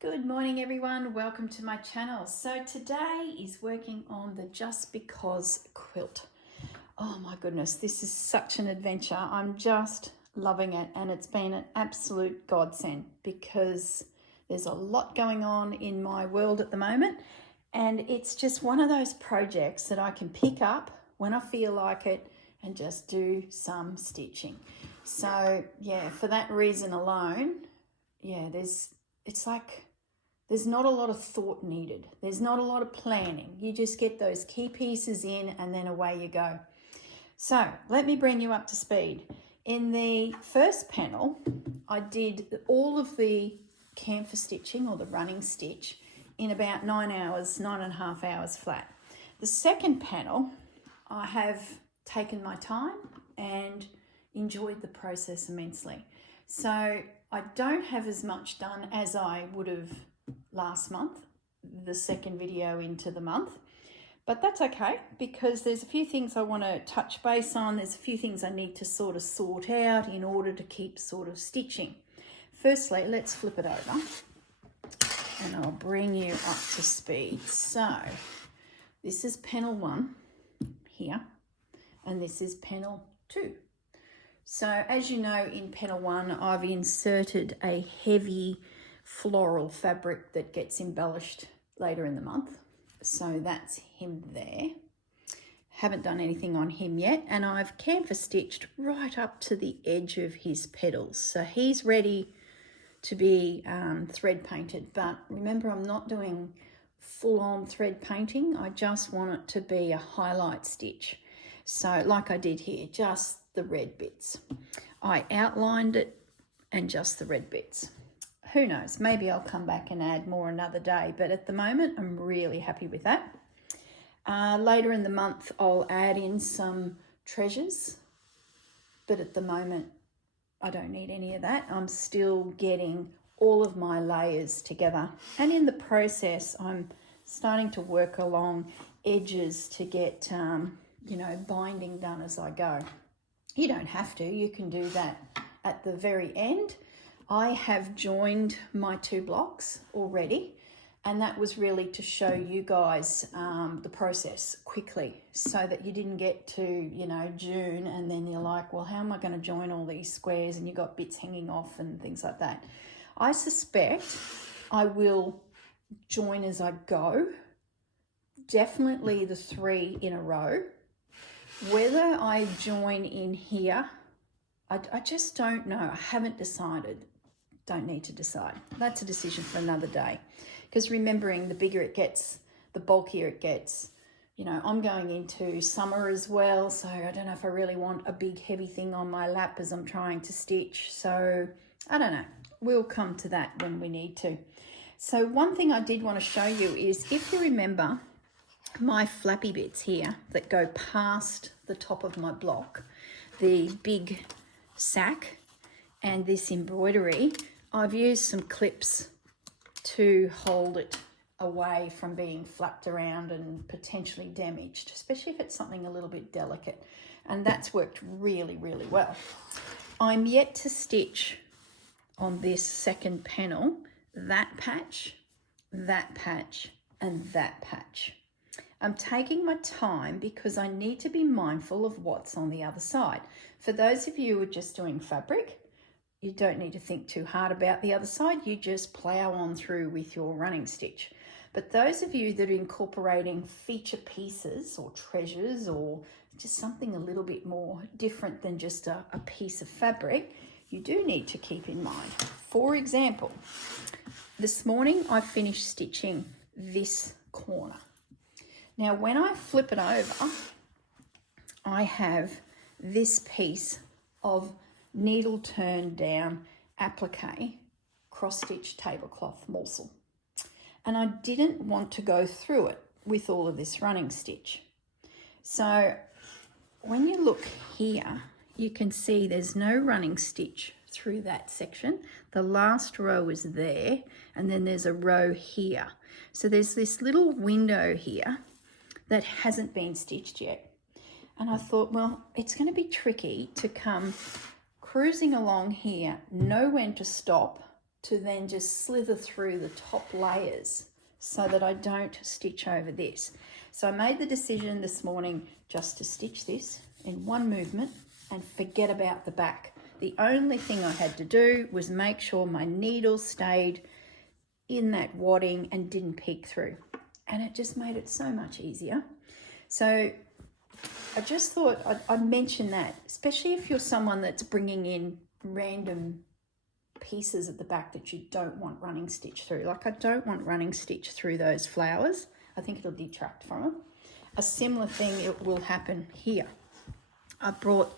Good morning everyone, welcome to my channel. So today is working on the Just Because quilt. Oh my goodness, this is such an adventure. I'm just loving it, and it's been an absolute godsend because there's a lot going on in my world at the moment, and it's just one of those projects that I can pick up when I feel like it and just do some stitching. So yeah, for that reason alone, yeah, there's not a lot of thought needed. There's not a lot of planning. You just get those key pieces in and then away you go. So let me bring you up to speed. In the first panel, I did all of the camphor stitching or the running stitch in about 9.5 hours flat. The second panel, I have taken my time and enjoyed the process immensely. So I don't have as much done as I would have last month, the second video into the month, but that's okay because there's a few things I want to touch base on. There's a few things I need to sort of sort out in order to keep sort of stitching. Firstly, let's flip it over and I'll bring you up to speed. So this is panel 1 here and this is panel 2. So as you know, in panel 1 I've inserted a heavy floral fabric that gets embellished later in the month. So that's him there. Haven't done anything on him yet, and I've camphor stitched right up to the edge of his petals. So he's ready to be thread painted, but remember, I'm not doing full-on thread painting. I just want it to be a highlight stitch. So like I did here, just the red bits. I outlined it and just the red bits. Who knows, maybe I'll come back and add more another day, but at the moment I'm really happy with that. Later in the month I'll add in some treasures, but at the moment I don't need any of that. I'm still getting all of my layers together, and in the process I'm starting to work along edges to get binding done as I go. You don't have to, you can do that at the very end. I have joined my 2 blocks already, and that was really to show you guys the process quickly so that you didn't get to, June and then you're like, well, how am I going to join all these squares, and you got bits hanging off and things like that. I suspect I will join as I go, definitely the 3 in a row. Whether I join in here, I just don't know. I haven't decided. Don't need to decide. That's a decision for another day, because remembering, the bigger it gets, the bulkier it gets. I'm going into summer as well, so I don't know if I really want a big heavy thing on my lap as I'm trying to stitch. So I don't know, we'll come to that when we need to. So one thing I did want to show you is, if you remember my flappy bits here that go past the top of my block, the big sack and this embroidery, I've used some clips to hold it away from being flapped around and potentially damaged, especially if it's something a little bit delicate, and that's worked really, really well. I'm yet to stitch on this second panel that patch, and that patch. I'm taking my time because I need to be mindful of what's on the other side. For those of you who are just doing fabric, you don't need to think too hard about the other side. You just plow on through with your running stitch. But those of you that are incorporating feature pieces or treasures or just something a little bit more different than just a piece of fabric, you do need to keep in mind. For example, this morning I finished stitching this corner. Now when I flip it over, I have this piece of needle turned down applique cross-stitch tablecloth morsel, and I didn't want to go through it with all of this running stitch. So when you look here, you can see there's no running stitch through that section. The last row is there, and then there's a row here. So there's this little window here that hasn't been stitched yet, and I thought, well, it's going to be tricky to come cruising along here, know when to stop to then just slither through the top layers so that I don't stitch over this. So I made the decision this morning just to stitch this in one movement and forget about the back. The only thing I had to do was make sure my needle stayed in that wadding and didn't peek through. And it just made it so much easier. So I just thought I'd mention that, especially if you're someone that's bringing in random pieces at the back that you don't want running stitch through. Like I don't want running stitch through those flowers. I think it'll detract from them. A similar thing it will happen here. I brought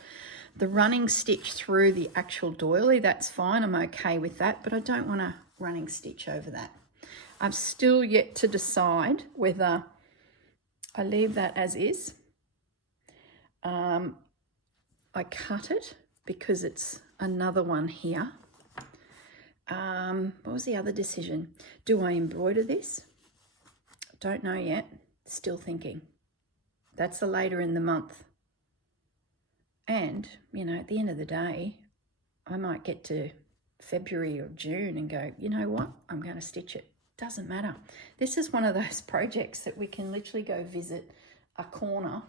the running stitch through the actual doily. That's fine, I'm okay with that, but I don't want a running stitch over that. I've still yet to decide whether I leave that as is. I cut it because it's another one here. What was the other decision? Do I embroider this? Don't know yet. Still thinking. That's the later in the month. And, you know, at the end of the day, I might get to February or June and go, you know what? I'm going to stitch it. Doesn't matter. This is one of those projects that we can literally go visit a corner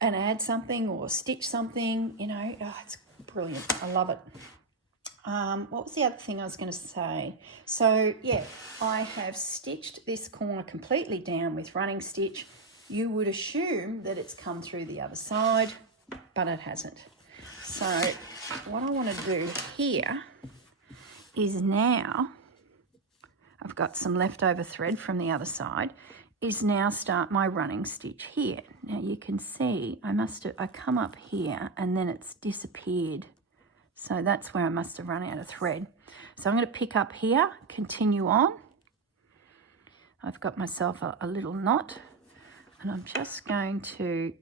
and add something or stitch something, you know. Oh, it's brilliant. I love it. What was the other thing I was going to say? So, yeah, I have stitched this corner completely down with running stitch. You would assume that it's come through the other side, but it hasn't. So what I want to do here is now, I've got some leftover thread from the other side, is now start my running stitch here. Now you can see I come up here and then it's disappeared. So that's where I must have run out of thread. So I'm going to pick up here, continue on. I've got myself a little knot and I'm just going to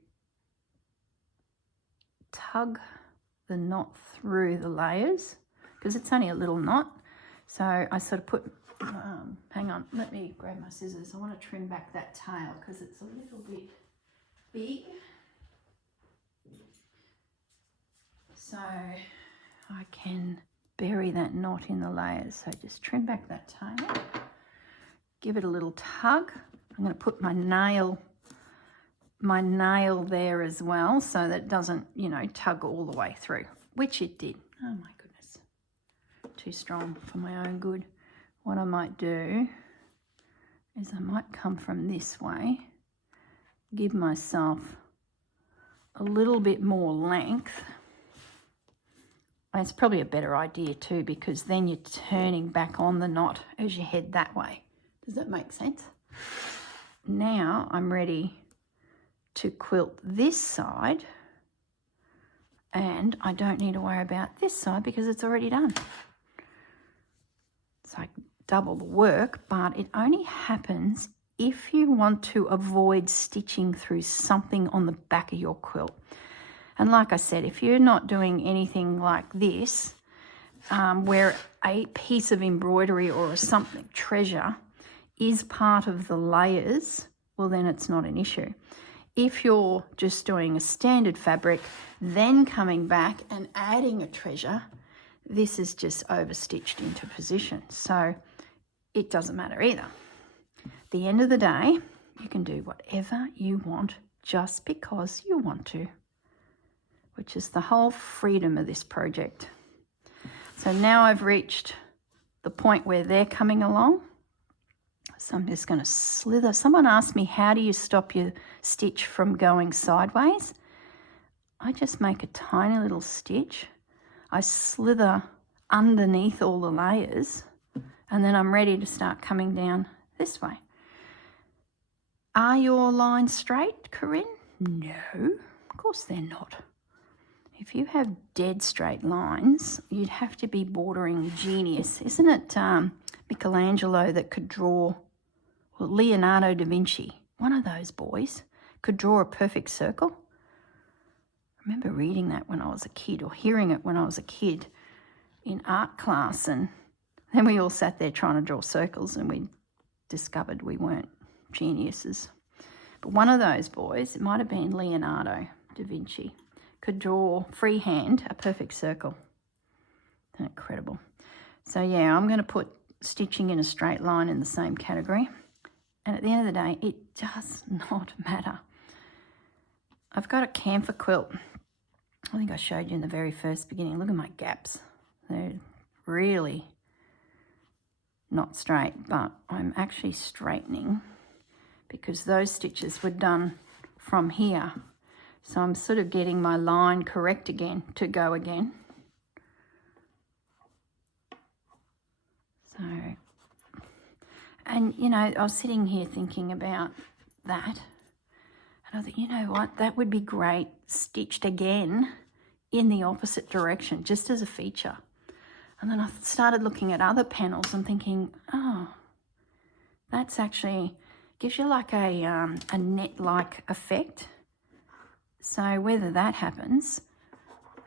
tug the knot through the layers because it's only a little knot. So I sort of put, hang on, let me grab my scissors. I want to trim back that tail because it's a little bit big. So I can bury that knot in the layers. So just trim back that tail, give it a little tug. I'm going to put my nail there as well so that it doesn't, you know, tug all the way through, which it did. Oh my goodness, too strong for my own good. What I might do is I might come from this way, give myself a little bit more length. It's probably a better idea too because then you're turning back on the knot as you head that way. Does that make sense? Now I'm ready to quilt this side and I don't need to worry about this side because it's already done. It's like double the work, but it only happens if you want to avoid stitching through something on the back of your quilt. And like I said, if you're not doing anything like this, where a piece of embroidery or something, treasure, is part of the layers, well, then it's not an issue. If you're just doing a standard fabric, then coming back and adding a treasure, this is just overstitched into position. So it doesn't matter either. At the end of the day, you can do whatever you want just because you want to, which is the whole freedom of this project. So now I've reached the point where they're coming along. So I'm just going to slither. Someone asked me, how do you stop your stitch from going sideways? I just make a tiny little stitch. I slither underneath all the layers and then I'm ready to start coming down this way. Are your lines straight, Corinne? No, of course they're not. If you have dead straight lines, you'd have to be bordering genius. Isn't it Michelangelo that could draw, well, Leonardo da Vinci, one of those boys, could draw a perfect circle? I remember reading that when I was a kid or hearing it when I was a kid in art class, and then we all sat there trying to draw circles and we discovered we weren't geniuses. But one of those boys, it might have been Leonardo da Vinci, could draw freehand a perfect circle. Incredible. So yeah, I'm going to put stitching in a straight line in the same category. And at the end of the day, it does not matter. I've got a camphor quilt. I think I showed you in the very first beginning. Look at my gaps. They're really not straight, but I'm actually straightening because those stitches were done from here. So I'm sort of getting my line correct again to go again. So, and you know, I was sitting here thinking about that. And I thought, you know what, that would be great stitched again in the opposite direction, just as a feature. And then I started looking at other panels and thinking, oh, that's actually, gives you like a net-like effect. So whether that happens,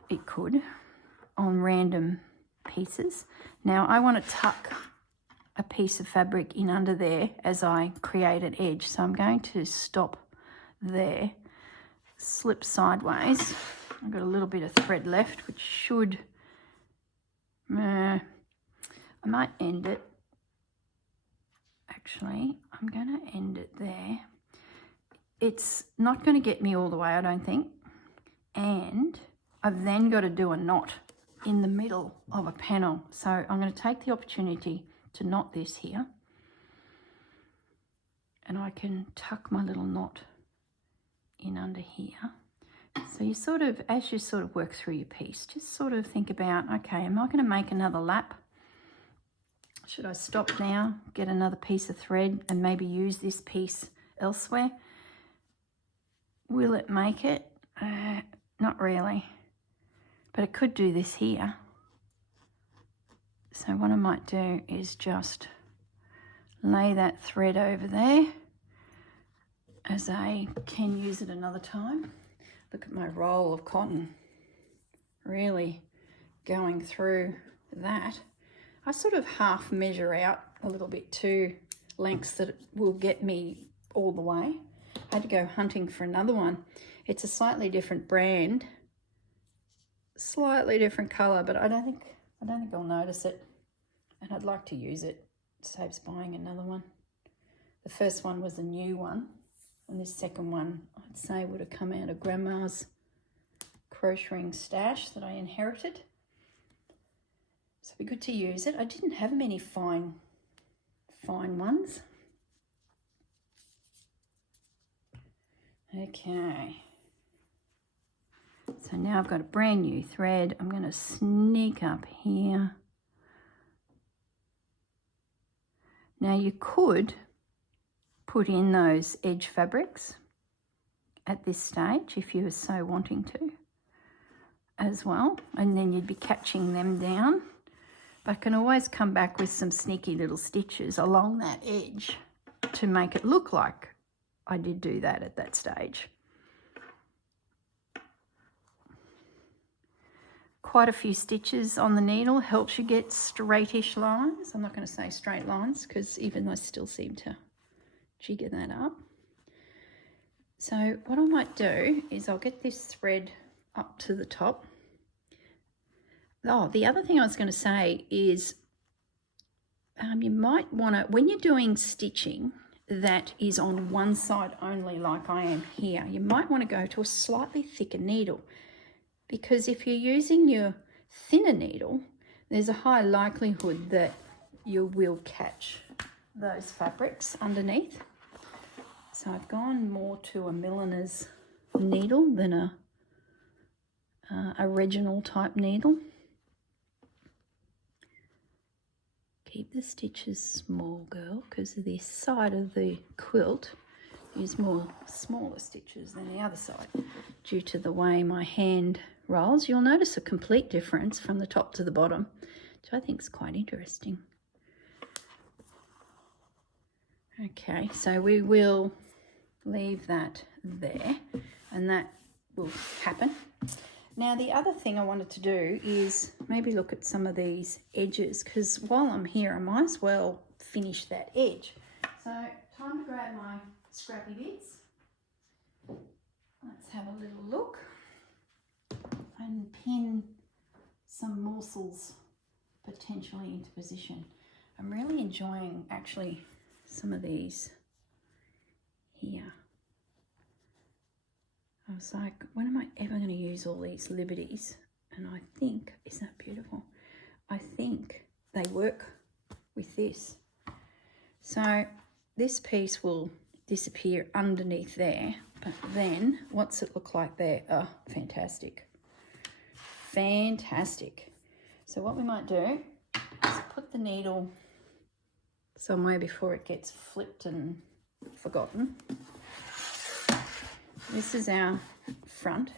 it could, on random pieces. Now I want to tuck a piece of fabric in under there as I create an edge. So I'm going to stop there, slip sideways. I've got a little bit of thread left, which should, I might end it. Actually, I'm going to end it there. It's not going to get me all the way, I don't think. And I've then got to do a knot in the middle of a panel. So I'm going to take the opportunity to knot this here. And I can tuck my little knot in under here. So you sort of, as you sort of work through your piece, just sort of think about, okay, am I going to make another lap? Should I stop now, get another piece of thread and maybe use this piece elsewhere? Will it make it? Not really, but it could do this here. So what I might do is just lay that thread over there, as I can use it another time. Look at my roll of cotton, really going through that. I sort of half measure out a little bit to lengths that will get me all the way. I had to go hunting for another one. It's a slightly different brand, slightly different colour, but I don't think I'll notice it. And I'd like to use it. It saves buying another one. The first one was a new one, and this second one I'd say would have come out of Grandma's crocheting stash that I inherited. So it'd be good to use it. I didn't have many fine ones. Okay. So now I've got a brand new thread. I'm going to sneak up here. Now you could put in those edge fabrics at this stage if you were so wanting to as well, and then you'd be catching them down. But I can always come back with some sneaky little stitches along that edge to make it look like I did do that at that stage. Quite a few stitches on the needle helps you get straightish lines. I'm not going to say straight lines because even I still seem to jigger that up. So what I might do is I'll get this thread up to the top. Oh, the other thing I was going to say is you might want to, when you're doing stitching that is on one side only like I am here, you might want to go to a slightly thicker needle, because if you're using your thinner needle, there's a high likelihood that you will catch those fabrics underneath. So I've gone more to a milliner's needle than a original type needle. Keep the stitches small, girl, because this side of the quilt is more smaller stitches than the other side due to the way my hand rolls. You'll notice a complete difference from the top to the bottom, which I think is quite interesting. Okay, so we will leave that there, and that will happen. Now the other thing I wanted to do is maybe look at some of these edges, because while I'm here I might as well finish that edge. So time to grab my scrappy bits. Let's have a little look and pin some morsels potentially into position. I'm really enjoying actually some of these here. I was like, when am I ever going to use all these liberties? And I think, isn't that beautiful? I think they work with this. So this piece will disappear underneath there, but then what's it look like there? Oh, fantastic. Fantastic. So what we might do is put the needle somewhere before it gets flipped and forgotten. This is our front.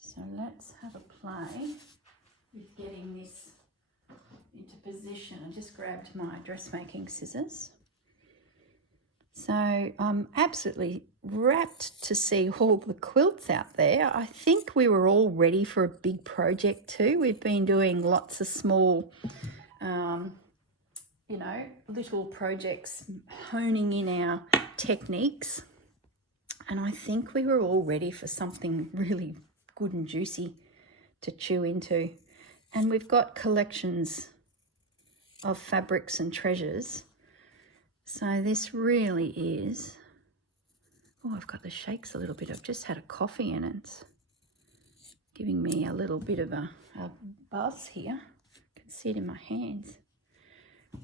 So let's have a play with getting this into position. I just grabbed my dressmaking scissors. So I'm absolutely rapt to see all the quilts out there. I think we were all ready for a big project too. We've been doing lots of small, you know, little projects, honing in our techniques. And I think we were all ready for something really good and juicy to chew into. And we've got collections of fabrics and treasures. So this really is, oh, I've got the shakes a little bit. I've just had a coffee and it's giving me a little bit of a buzz here. I can see it in my hands.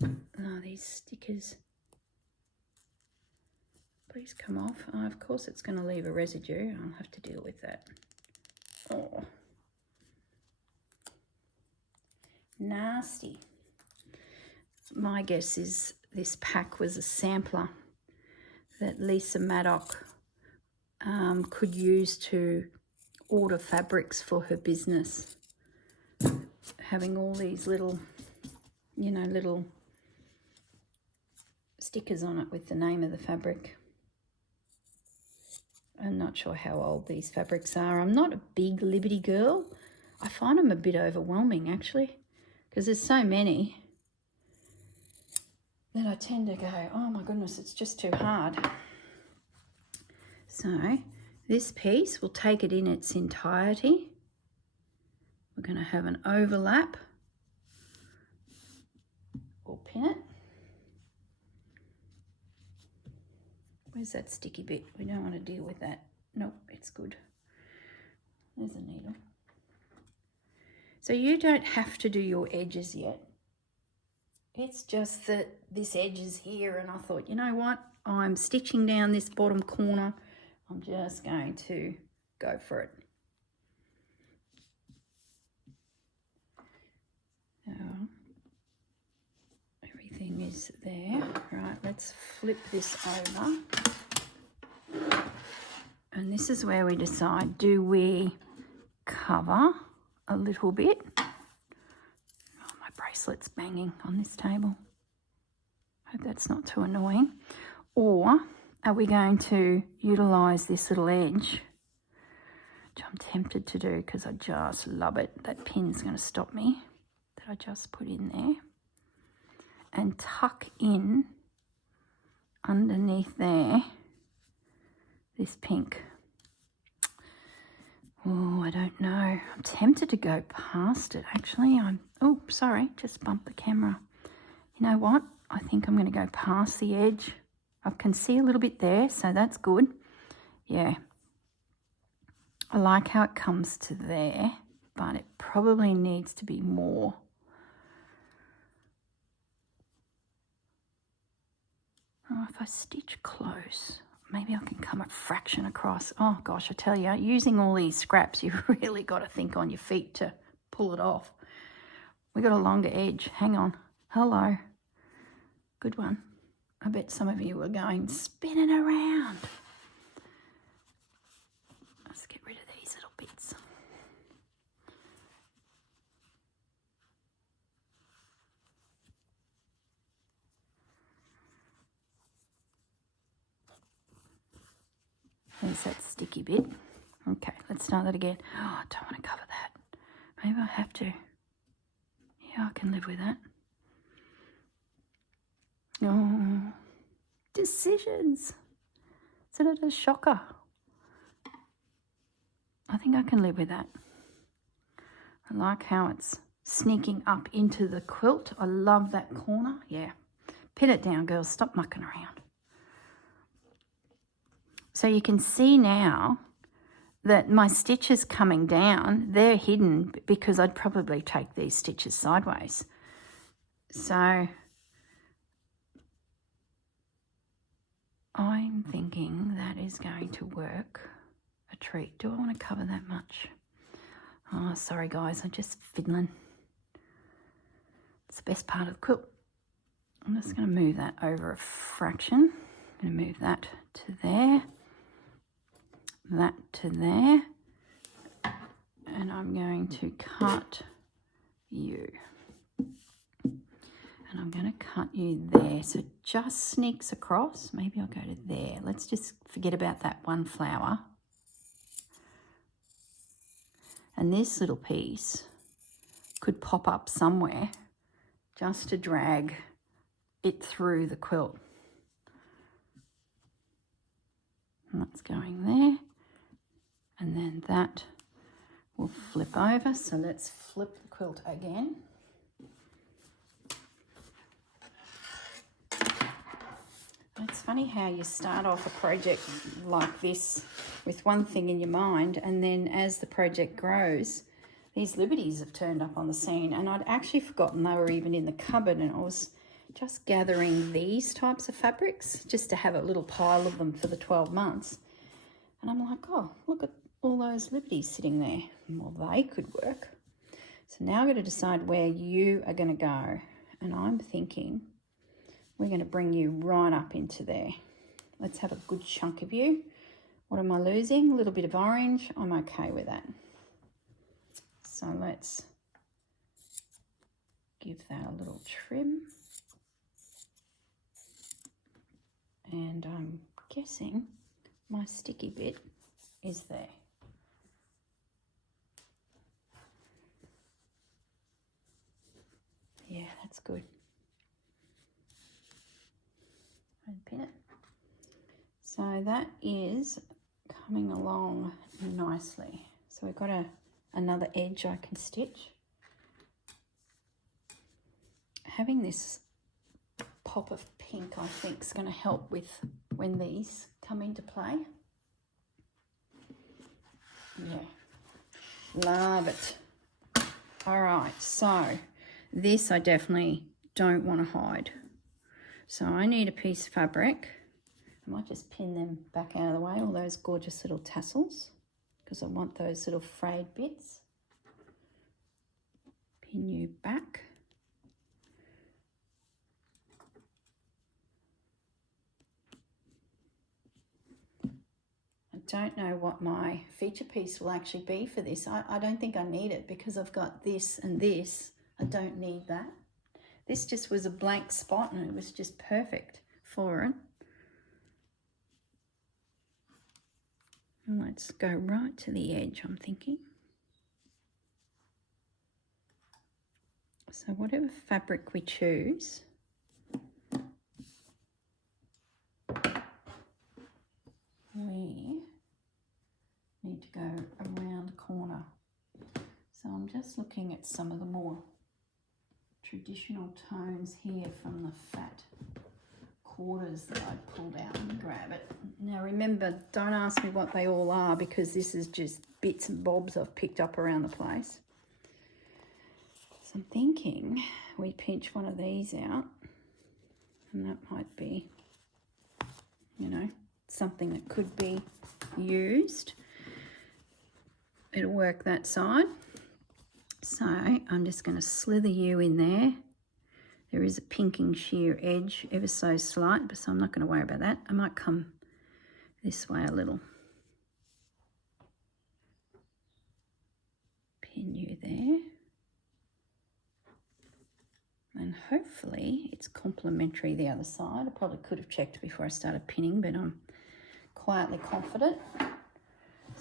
Oh, these stickers. Please come off. Oh, of course it's going to leave a residue. I'll have to deal with that. Oh. Nasty. My guess is this pack was a sampler that Lisa Maddock could use to order fabrics for her business. Having all these little, you know, little stickers on it with the name of the fabric. I'm not sure how old these fabrics are. I'm not a big Liberty girl. I find them a bit overwhelming actually, because there's so many that I tend to go, oh my goodness, it's just too hard. So this piece, we'll take it in its entirety. We're going to have an overlap. We'll pin it. Where's that sticky bit? We don't want to deal with that. Nope, it's good. There's a needle. So you don't have to do your edges yet. It's just that this edge is here and I thought, you know what? I'm stitching down this bottom corner. I'm just going to go for it. Now, everything is there. Right, let's flip this over. And this is where we decide, do we cover a little bit? Oh, my bracelet's banging on this table. Hope that's not too annoying. Or are we going to utilise this little edge, which I'm tempted to do because I just love it. That pin's going to stop me, that I just put in there. And tuck in underneath there this pink. Oh, I don't know. I'm tempted to go past it actually. Oh, sorry, just bumped the camera. You know what? I think I'm going to go past the edge. I can see a little bit there, so that's good. Yeah. I like how it comes to there, but it probably needs to be more. Oh, if I stitch close, maybe I can come a fraction across. Oh gosh, I tell you, using all these scraps, you've really got to think on your feet to pull it off. We got a longer edge. Hang on. Hello. Good one. I bet some of you were going spinning around. Let's get rid of these little bits. There's that sticky bit. Okay, let's start that again. Oh, I don't want to cover that. Maybe I have to. Yeah, I can live with that. Oh, decisions. Isn't it a shocker? I think I can live with that. I like how it's sneaking up into the quilt. I love that corner. Yeah, pin it down, girls. Stop mucking around. So you can see now that my stitches coming down, they're hidden because I'd probably take these stitches sideways. So I'm thinking that is going to work a treat. Do I want to cover that much? Oh, sorry guys, I'm just fiddling. It's the best part of the quilt. I'm just going to move that over a fraction. I'm going to move that to there, that to there, and I'm going to cut you. And I'm going to cut you there. So it just sneaks across. Maybe I'll go to there. Let's just forget about that one flower. And this little piece could pop up somewhere just to drag it through the quilt. And that's going there. And then that will flip over. So let's flip the quilt again. It's funny how you start off a project like this with one thing in your mind, and then as the project grows, these liberties have turned up on the scene, and I'd actually forgotten they were even in the cupboard, and I was just gathering these types of fabrics just to have a little pile of them for the 12 months. And I'm like, oh, look at all those liberties sitting there. Well, they could work. So now I've got to decide where you are going to go, and I'm thinking we're going to bring you right up into there. Let's have a good chunk of you. What am I losing? A little bit of orange. I'm okay with that. So let's give that a little trim. And I'm guessing my sticky bit is there. Yeah, that's good. And pin it. So that is coming along nicely. So we've got another edge I can stitch. Having this pop of pink, I think, is going to help with when these come into play. Yeah, love it. All right, so this I definitely don't want to hide. So I need a piece of fabric. I might just pin them back out of the way, all those gorgeous little tassels, because I want those little frayed bits. Pin you back. I don't know what my feature piece will actually be for this. I don't think I need it because I've got this and this. I don't need that. This just was a blank spot and it was just perfect for it. And let's go right to the edge, I'm thinking. So whatever fabric we choose, we need to go around the corner. So I'm just looking at some of the more traditional tones here from the fat quarters that I pulled out and grab it. Now remember, don't ask me what they all are because this is just bits and bobs I've picked up around the place. So I'm thinking we pinch one of these out, and that might be, you know, something that could be used. It'll work that side. So I'm just going to slither you in there. There is a pinking sheer edge, ever so slight, but so I'm not going to worry about that. I might come this way a little. Pin you there. And hopefully it's complementary the other side. I probably could have checked before I started pinning, but I'm quietly confident.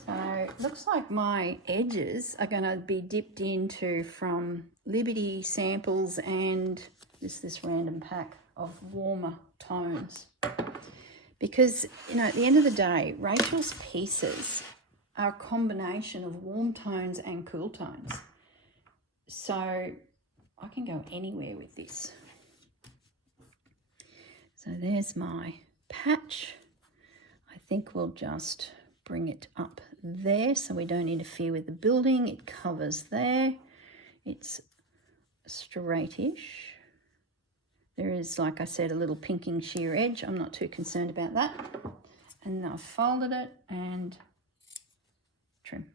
So it looks like my edges are going to be dipped into from Liberty samples and just this random pack of warmer tones. Because, you know, at the end of the day, Rachel's pieces are a combination of warm tones and cool tones. So I can go anywhere with this. So there's my patch. I think we'll just bring it up there so we don't interfere with the building. It covers there. It's straightish. There is, like I said, a little pinking sheer edge. I'm not too concerned about that. And I've folded it and trim.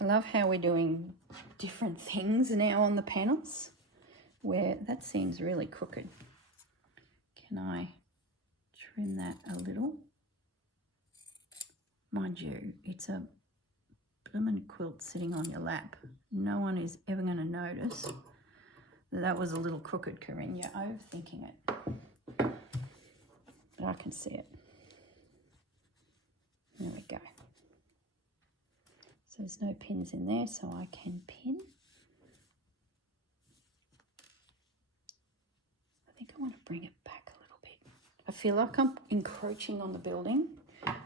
I love how we're doing different things now on the panels, where that seems really crooked. Can I trim that a little? Mind you, it's a blooming quilt sitting on your lap. No one is ever going to notice that that was a little crooked, Corinne. You're overthinking it. But I can see it. There we go. So there's no pins in there, so I can pin. I think I want to bring it back a little bit. I feel like I'm encroaching on the building,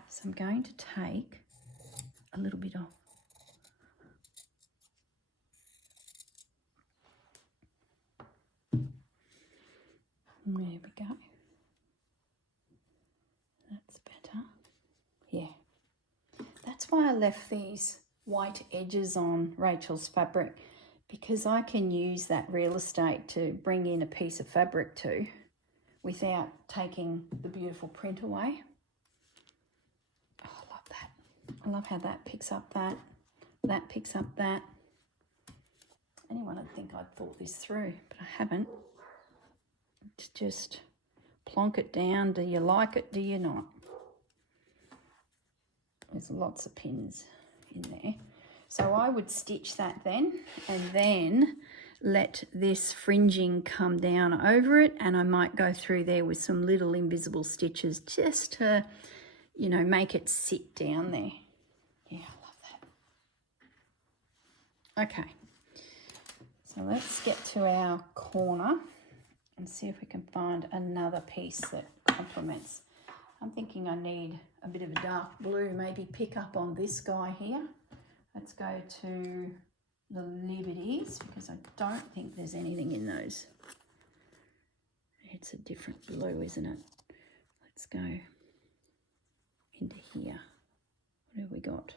so I'm going to take a little bit off. There we go. That's better. Yeah. That's why I left these white edges on Rachel's fabric, because I can use that real estate to bring in a piece of fabric to without taking the beautiful print away. Oh, I love that. I love how that picks up that picks up that. Anyone would think I'd thought this through, but I haven't. Just plonk it down. Do you like it? Do you not? There's lots of pins in there. So I would stitch that then, and then let this fringing come down over it, and I might go through there with some little invisible stitches just to, you know, make it sit down there. Yeah, I love that. Okay, so let's get to our corner and see if we can find another piece that complements. I'm thinking I need a bit of a dark blue, maybe pick up on this guy here. Let's go to the Liberties, because I don't think there's anything in those. It's a different blue, isn't it? Let's go into here. What have we got?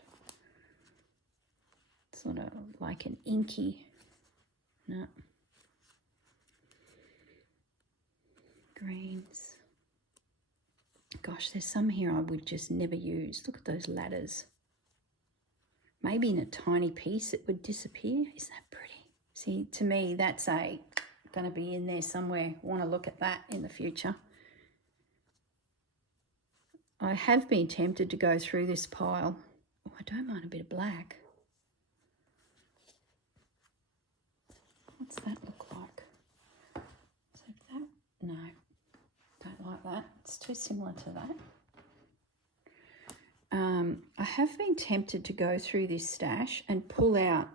Sort of like an inky, no. Greens. Gosh, there's some here I would just never use. Look at those ladders. Maybe in a tiny piece it would disappear. Isn't that pretty? See, to me, that's going to be in there somewhere. Want to look at that in the future. I have been tempted to go through this pile. Oh, I don't mind a bit of black. What's that look like? Is it that? No. Don't like that. It's too similar to that. I have been tempted to go through this stash and pull out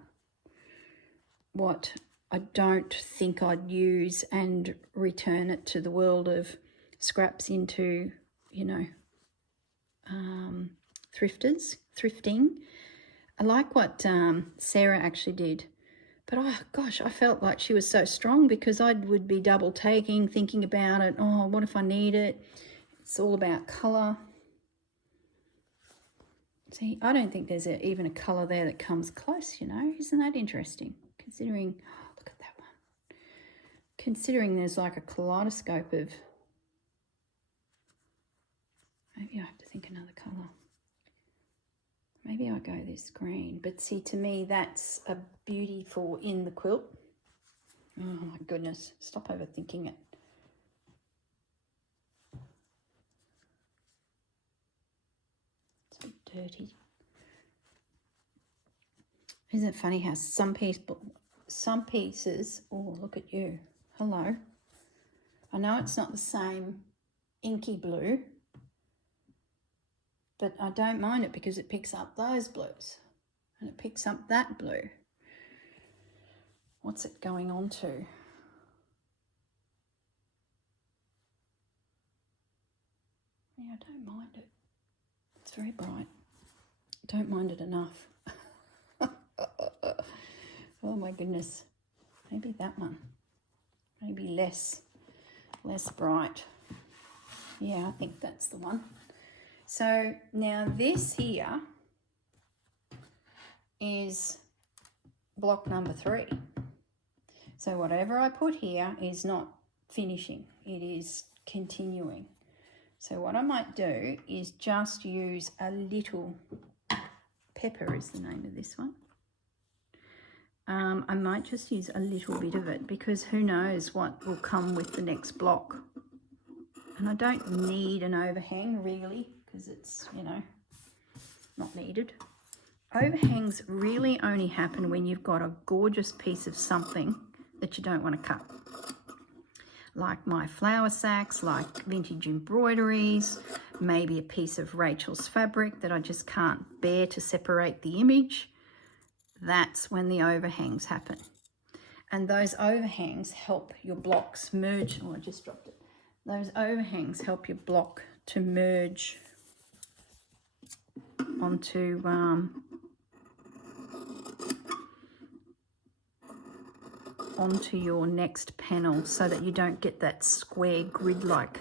what I don't think I'd use and return it to the world of scraps into, you know, thrifting. I like what Sarah actually did. But, oh, gosh, I felt like she was so strong, because I would be double taking, thinking about it. Oh, what if I need it? It's all about colour. See, I don't think there's even a colour there that comes close, you know. Isn't that interesting? Considering, oh, look at that one. Considering there's like a kaleidoscope of, maybe I have to think another colour. Maybe I go this green. But see, to me, that's a beauty for in the quilt. Oh, my goodness. Stop overthinking it. So dirty. Isn't it funny how some pieces, oh, look at you. Hello. I know it's not the same inky blue, but I don't mind it because it picks up those blues and it picks up that blue. What's it going on to? Yeah, I don't mind it. It's very bright. Don't mind it enough. Oh my goodness. Maybe that one. Maybe less bright. Yeah, I think that's the one. So now this here is block number 3. So whatever I put here is not finishing, it is continuing. So what I might do is just use a little, pepper is the name of this one. I might just use a little bit of it because who knows what will come with the next block. And I don't need an overhang really because it's, you know, not needed. Overhangs really only happen when you've got a gorgeous piece of something that you don't want to cut. Like my flower sacks, like vintage embroideries, maybe a piece of Rachel's fabric that I just can't bear to separate the image. That's when the overhangs happen. And those overhangs help your blocks merge. Oh, I just dropped it. Those overhangs help your block to merge onto your next panel so that you don't get that square grid-like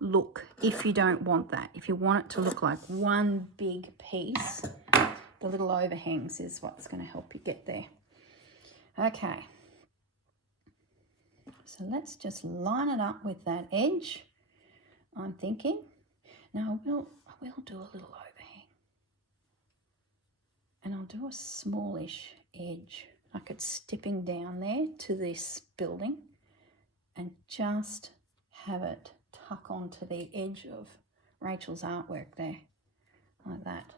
look. If you don't want that, if you want it to look like one big piece, the little overhangs is what's going to help you get there. Okay, so let's just line it up with that edge, I'm thinking. Now I will do a little overhang, and I'll do a smallish edge, like it's stepping down there to this building, and just have it tuck onto the edge of Rachel's artwork there, like that.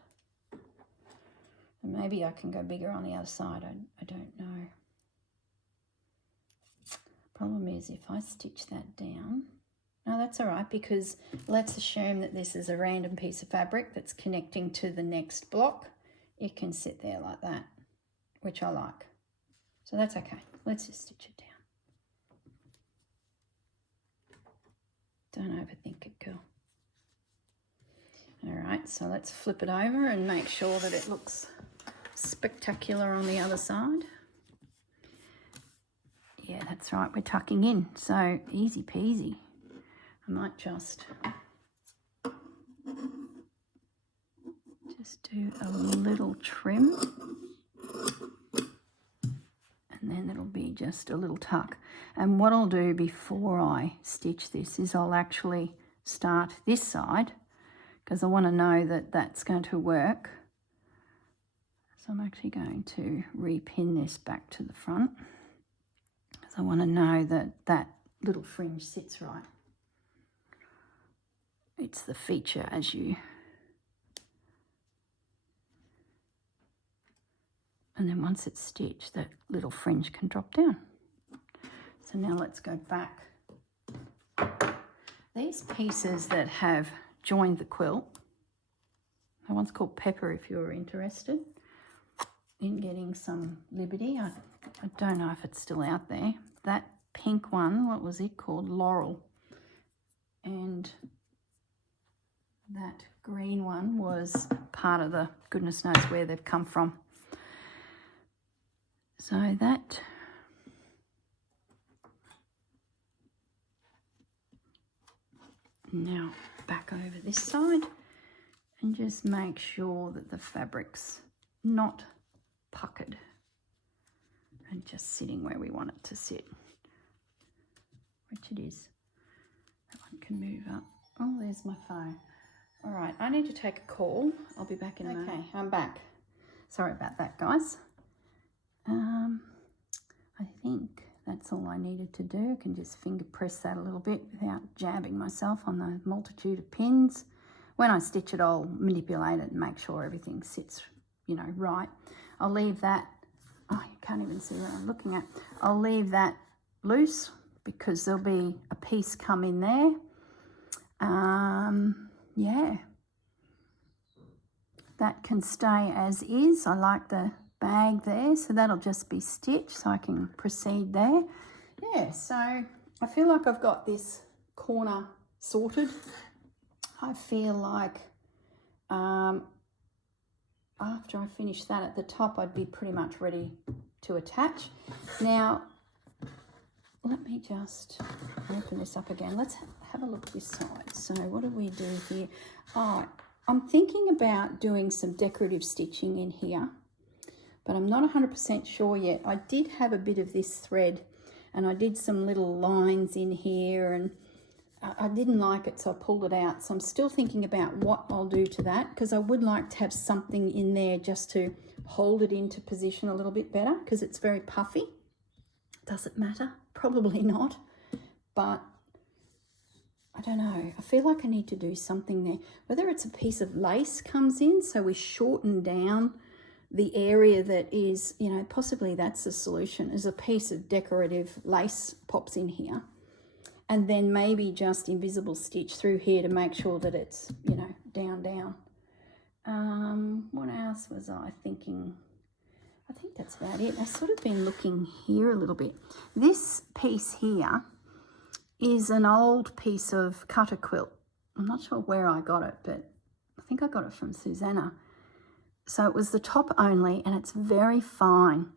And maybe I can go bigger on the other side, I don't know. Problem is if I stitch that down, no, that's all right, because let's assume that this is a random piece of fabric that's connecting to the next block. It can sit there like that, which I like. So that's okay. Let's just stitch it down. Don't overthink it, girl. All right, so let's flip it over and make sure that it looks spectacular on the other side. Yeah, that's right, we're tucking in, so easy peasy. I might just do a little trim, and then it'll be just a little tuck. And what I'll do before I stitch this is I'll actually start this side, because I want to know that that's going to work. So I'm actually going to repin this back to the front, because I want to know that that little fringe sits right. It's the feature as you... And then once it's stitched, that little fringe can drop down. So now let's go back. These pieces that have joined the quilt, that one's called Pepper if you're interested in getting some Liberty. I don't know if it's still out there. That pink one, what was it called? Laurel. And that green one was part of the goodness knows where they've come from. So that now back over this side, and just make sure that the fabric's not puckered and just sitting where we want it to sit, which it is. That one can move up. Oh, there's my phone. All right, I need to take a call. I'll be back in a moment. Okay, I'm back. Sorry about that, guys. I think that's all I needed to do. I can just finger press that a little bit without jabbing myself on the multitude of pins. When I stitch it, I'll manipulate it and make sure everything sits, you know, right. I'll leave that, oh, you can't even see what I'm looking at. I'll leave that loose because there'll be a piece come in there. Yeah. That can stay as is. I like the bag there, so that'll just be stitched, so I can proceed there. Yeah, so I feel like I've got this corner sorted. I feel like after I finish that at the top, I'd be pretty much ready to attach. Now, let me just open this up again. Let's have a look this side. So what do we do here? Oh, I'm thinking about doing some decorative stitching in here, but I'm not 100% sure yet. I did have a bit of this thread and I did some little lines in here and I didn't like it, so I pulled it out. So I'm still thinking about what I'll do to that, because I would like to have something in there just to hold it into position a little bit better, because it's very puffy. Does it matter? Probably not, but I don't know. I feel like I need to do something there. Whether it's a piece of lace comes in, so we shorten down the area that is, you know, possibly that's the solution, is a piece of decorative lace pops in here. And then maybe just invisible stitch through here to make sure that it's, you know, down. What else was I thinking? I think that's about it. I've sort of been looking here a little bit. This piece here is an old piece of Wagga Quilt. I'm not sure where I got it, but I think I got it from Susanna. So it was the top only, and it's very fine.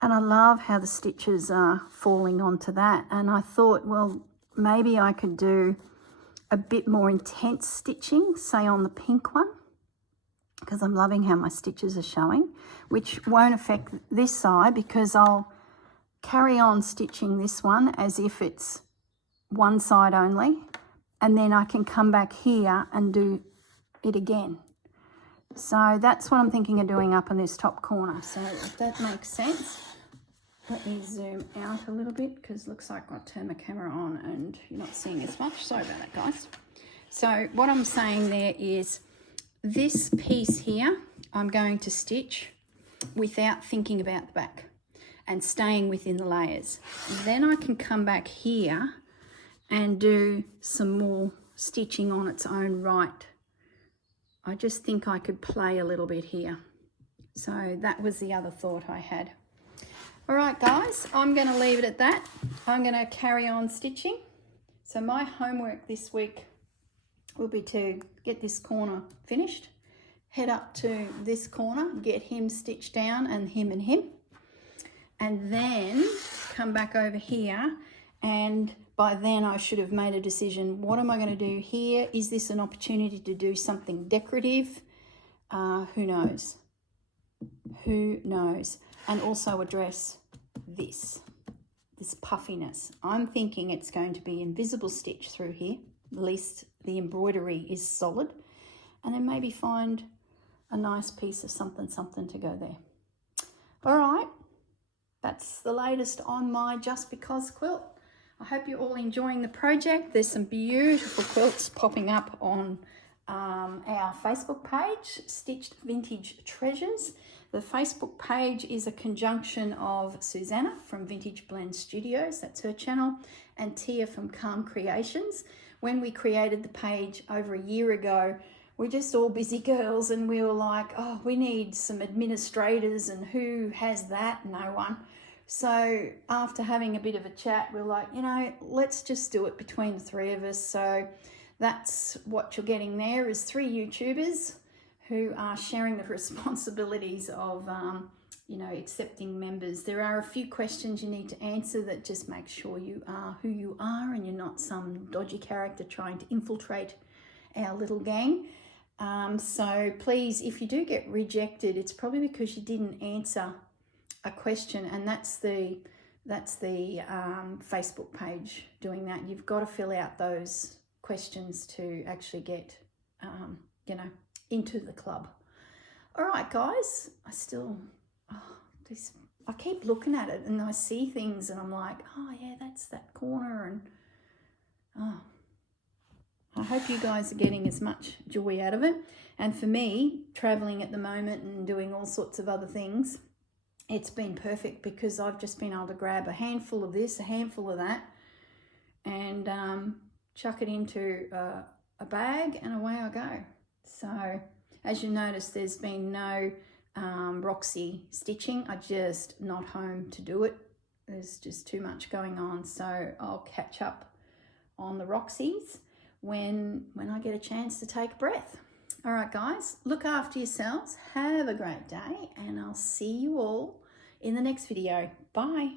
And I love how the stitches are falling onto that. And I thought, well, maybe I could do a bit more intense stitching, say on the pink one, because I'm loving how my stitches are showing, which won't affect this side because I'll carry on stitching this one as if it's one side only, and then I can come back here and do it again. So that's what I'm thinking of doing up in this top corner. So if that makes sense. Let me zoom out a little bit because it looks like I've turned my camera on and you're not seeing as much. Sorry about that, guys. So what I'm saying there is this piece here, I'm going to stitch without thinking about the back and staying within the layers. Then I can come back here and do some more stitching on its own right. I just think I could play a little bit here. So that was the other thought I had. All right, guys, I'm going to leave it at that. I'm going to carry on stitching. So my homework this week will be to get this corner finished, head up to this corner, get him stitched down and him, and then come back over here. And by then I should have made a decision. What am I going to do here? Is this an opportunity to do something decorative? Who knows? Who knows? And also address this puffiness. I'm thinking it's going to be invisible stitch through here. At least the embroidery is solid. And then maybe find a nice piece of something to go there. All right, that's the latest on my Just Because quilt. I hope you're all enjoying the project. There's some beautiful quilts popping up on our Facebook page, Stitched Vintage Treasures. The Facebook page is a conjunction of Susanna from Vintage Blend Studios, that's her channel, and Tia from Calm Creations. When we created the page over a year ago, we're just all busy girls and we were like, oh, we need some administrators, and who has that? No one. So after having a bit of a chat, we're like, you know, let's just do it between the three of us. So that's what you're getting there, is 3 YouTubers who are sharing the responsibilities of, you know, accepting members. There are a few questions you need to answer that just make sure you are who you are and you're not some dodgy character trying to infiltrate our little gang. So please, if you do get rejected, it's probably because you didn't answer a question, and that's the Facebook page doing that. You've got to fill out those questions to actually get, you know, into the club. All right, guys, I keep looking at it and I see things and I'm like, oh yeah, that's that corner, and I hope you guys are getting as much joy out of it. And for me, traveling at the moment and doing all sorts of other things, it's been perfect because I've just been able to grab a handful of this, a handful of that, and chuck it into a bag and away I go. So as you notice, there's been no Roxy stitching. I just not home to do it. There's just too much going on. So I'll catch up on the Roxys when I get a chance to take a breath. All right, guys, look after yourselves. Have a great day, and I'll see you all in the next video. Bye.